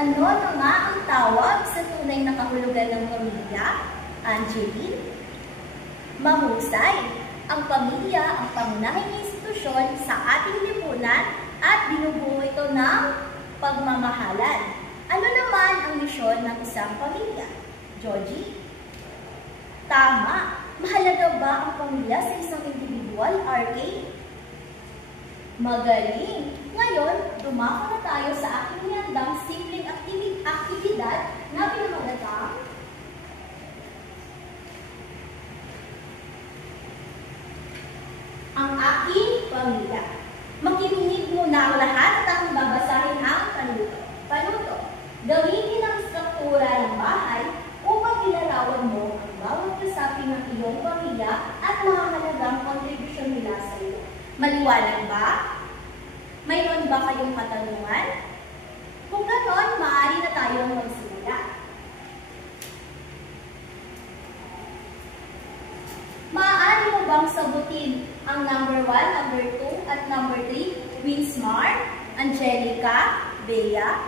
Ano na nga ang tawag sa tunay na kahulugan ng pamilya? Angeline? Mahusay. Ang pamilya ang pangunahing institusyon sa ating lipunan at binubuo ito ng pagmamahalan. Ano naman ang misyon ng isang pamilya? Georgie? Tama. Mahalaga ba ang pamilya sa isang individual, RK? Magaling! Ngayon, dumako na tayo sa aking nihandang simpleng aktibidad na pinamagatang ang aking pamilya. Makinig muna ang lahat at aking babasahin ang panuto. Gawin ang struktura ng bahay upang ilarawan mo ang bawat kasapi ng iyong pamilya at mahalagang kontribusyon nila sa iyo. Maliwanag ba? Mayroon ba kayong katanungan? Kung ganon, maaari na tayong magsimula. Maaari mo bang sagutin ang number 1, number 2, at number 3? Winsmar, Angelica, Bea,